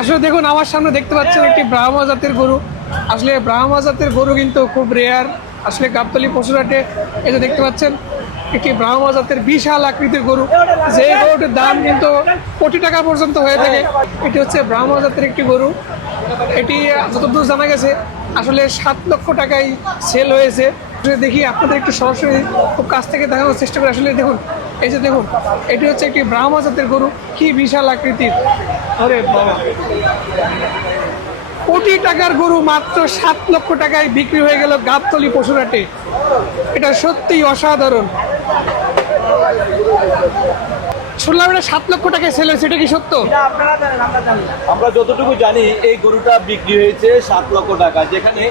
আসলে দেখুন আমার সামনে দেখতে পাচ্ছেন একটি ব্রাহ্মা জাতের গরু। আসলে ব্রাহ্মা জাতের গরু কিন্তু খুব রেয়ার। আসলে গাবতলী পশুরহাটে এই যে দেখতে পাচ্ছেন একটি ব্রাহ্মা জাতের বিশাল আকৃতির গরু, যে গরুটির দাম কিন্তু কোটি টাকা পর্যন্ত হয়ে থাকে। এটি হচ্ছে ব্রাহ্মা জাতের একটি গরু। এটি যতদূর জানা গেছে আসলে 7 লক্ষ টাকায় সেল হয়েছে। দেখি আপনাদের একটু সরাসরি খুব কাছ থেকে দেখানোর চেষ্টা করি। আসলে দেখুন, এই যে দেখুন, এটি হচ্ছে একটি ব্রাহ্মা জাতের গরু, কি বিশাল আকৃতির। আরে বাবা, কোটি টাকার গরু মাত্র 7 লক্ষ টাকায় বিক্রি হয়ে গেল গাবতলী পশুরহাটে। এটা সত্যিই অসাধারণ। শুনলাম এটা 7 লক্ষ টাকায় সেল হয়েছে, এটা কি সত্য? আমরা যতটুকু জানি এই গরুটা বিক্রি হয়েছে 7 লক্ষ টাকা, যেখানে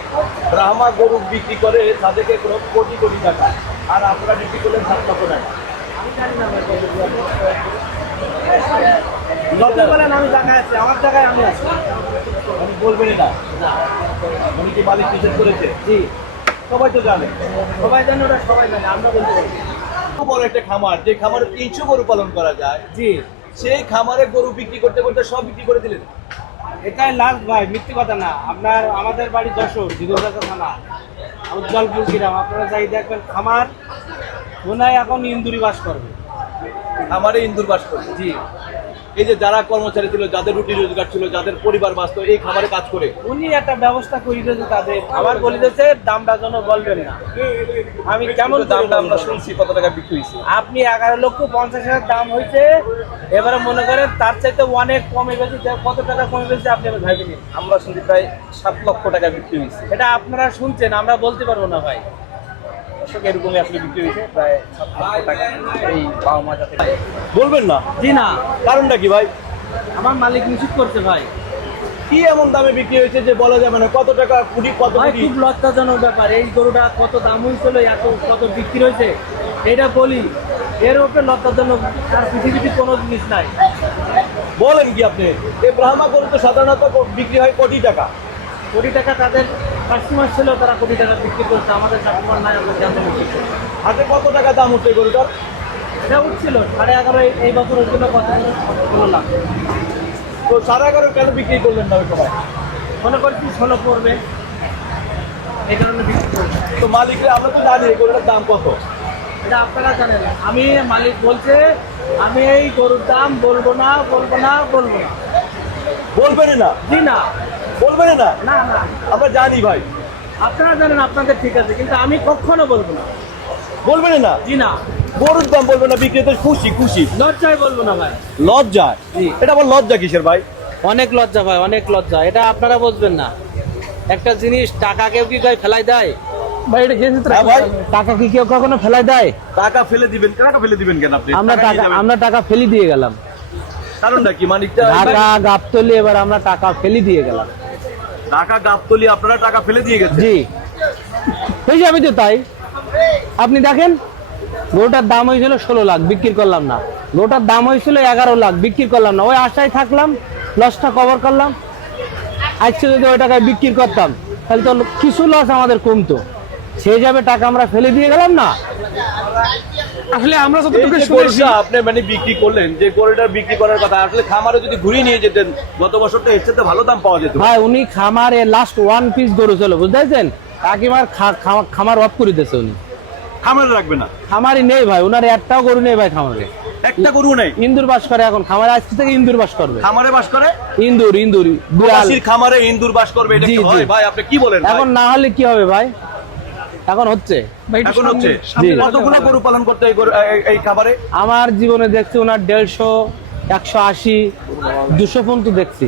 ব্রাহ্মা গরু বিক্রি করে তাদেরকে কোটি কোটি টাকা, আর আপনারা বিক্রি করলেন 7 লক্ষ টাকা। যত বলেন আমি জায়গায় আছি, আমার জায়গায় আমি আছি। আমি বলবেন না উনি কি মালিক নিষেধ করেছে? জি, সবাই তো জানে, সবাই জানে, ওটা সবাই জানে, আমরা বলতে পারি। এত বড় একটা খামার, যে খামারে 300 গরু পালন করা যায়, জি, সেই খামারে গরু বিক্রি করতে করতে সব বিক্রি করে দিলেন। এটাই লাস্ট ভাই, মিথ্যে কথা না। আমাদের বাড়ি যশোর জিরোবাজার থানা, উজ্জ্বলপুর গ্রাম। আপনারা যাই দেখবেন খামার, ওনায় এখন ইন্দুরি বাস করবে। খামারে ইন্দুর বাস করে। জি, এই যে যারা কর্মচারী ছিল, যাদের রুটি রোজগার ছিল, যাদের পরিবার বাঁচত এই খামারে কাজ করে, উনি একটা ব্যবস্থা করে দিয়েছে তাদের। আমার বলি দিয়েছে দামটা যেন বলবেন না। আমি কেমন দামটা আমরা শুনছি কত টাকা বিক্রি হয়েছে। আপনি 11,50,000 দাম হয়েছে, এবারে মনে করেন তার চাইতে অনেক কমে গেছে। কত টাকা কমে গেছে আপনি আমি ভাবিনি। আমরা শুনছি প্রায় 7 লক্ষ টাকা বিক্রি হয়েছে। এটা আপনারা শুনছেন, আমরা বলতে পারবো না ভাই। দর্শক এরকমই আসলে বিক্রি হয়েছে প্রায় 7 লক্ষ টাকা এই ব্রাহ্মা জাতের। বলবেন না জি না, কারণটা কি ভাই? আমার মালিক নিশ্চিত করছে ভাই। কি এমন দামে বিক্রি হয়েছে যে বলা যাবে না? কত টাকা কোটি, কত ভাই কোটি? খুব লজ্জাজনক ব্যাপার। এই গরুটা কত দাম হয়েছিল, এত কত বিক্রি হয়েছে, এটা বলি এর উপরে লজ্জাজনক আর পৃথিবীতে কোনো জিনিস নাই। বলেন কি আপনি? এই ব্রাহ্মা গরু তো সাধারণত বিক্রি হয় কোটি টাকা। কোটি টাকা তাদের কাস্টমার ছিল, তারা কোটি টাকা বিক্রি করছে। আমাদের কাস্টমার নাই, আমরা কেমন বিক্রি করছি। হাতে কত টাকা দাম উঠছে গরুটার? এটা উঠছিল 11.5, এই বছর হচ্ছিল কত 16 লাখ। তো 11.5 কেন বিক্রি করলেন না ওই সময়? মনে করছি 16 পড়বে, এই কারণে বিক্রি করবে। তো মালিকরা, আমরা তো জানি এই গরুটার দাম কত। এটা আপনারা জানেন। আমি মালিক বলছে আমি এই গরুর দাম বলবো না, বলবো না, বলবো না। বলবেন না? জি না, বলবেন না? না না, আমরা জানি ভাই। আপনারা জানেন, আপনাদের ঠিক আছে, কিন্তু আমি কখনো বলবো না। বলবেন না? জি না, গরুর দাম বলবেন না, বিক্রেতা খুশি খুশি। লজ্জায় বলবো না ভাই। লজ্জা? জি। এটা আবার লজ্জা কিসের ভাই? অনেক লজ্জা ভাই, অনেক লজ্জা। এটা আপনারা বুঝবেন না। একটা জিনিস, টাকা কেউ কি গায়ে ফেলাই দেয় ভাই এটা খেয়েছে তো? হ্যাঁ ভাই, টাকা কি কেউ কখনো ফেলাই দেয়? টাকা ফেলে দিবেন, টাকা ফেলে দিবেন কেন আপনি? আমরা টাকা ফেলি দিয়ে গেলাম। কারণটা কি? মালিকটা ঢাকা গাবতলী, এবার আমরা টাকা ফেলি দিয়ে গেলাম। ঢাকা গাবতলী আপনারা টাকা ফেলে দিয়ে গেছেন? জি, এই যে আমি তো তাই। আপনি দেখেন, গরুটার দাম হয়েছিল 16 লাখ, বিক্রি করলাম না। গরুটার দাম হয়েছিল 11 লাখ, বিক্রি করলাম না। ওই আশায় থাকলাম, লসটা কভার করলাম। আজকে যদি ওই টাকায় বিক্রি করতাম তাহলে তো কিছু লস আমাদের কমতো। সেই যাবে টাকা আমরা ফেলে দিয়ে গেলাম না। আসলে আমরা এই যতটুকু যে শুনেছি, গরুটা আপনি মানে বিক্রি করলেন, যে গরুটার বিক্রি করার কথা, আসলে খামারে যদি ঘুরিয়ে নিয়ে যেতেন গত বছর তো এর চেয়ে ভালো দাম পাওয়া যেত। ভাই উনি খামারে লাস্ট 1 পিস গরু ছিল, বুঝতেছেন? কাকিমার খামার অফ করে দিয়েছে উনি। খামারে রাখবে না? খামারই নেই ভাই, ওনার একটাও গরু নেই ভাই খামারে। একটা গরু নেই? ইন্দুর বাস করে এখন খামারে, আজকে থেকে ইন্দুর বাস করবে। খামারে বাস করে? ইন্দুর বিড়াল। প্রবাসীর খামারে ইন্দুর বাস করবে, এটা জি, কি জি। হয় ভাই? আপনি কি বলেন ভাই? এখন না হলে কি হবে ভাই? এখন হচ্ছে। ভাই একটু এখন হচ্ছে সামনে জি। কতগুলো গরু পালন করতে এই খাবারে? আমার জীবনে দেখছি ওনার 150, 180, 200 পর্যন্ত দেখছি।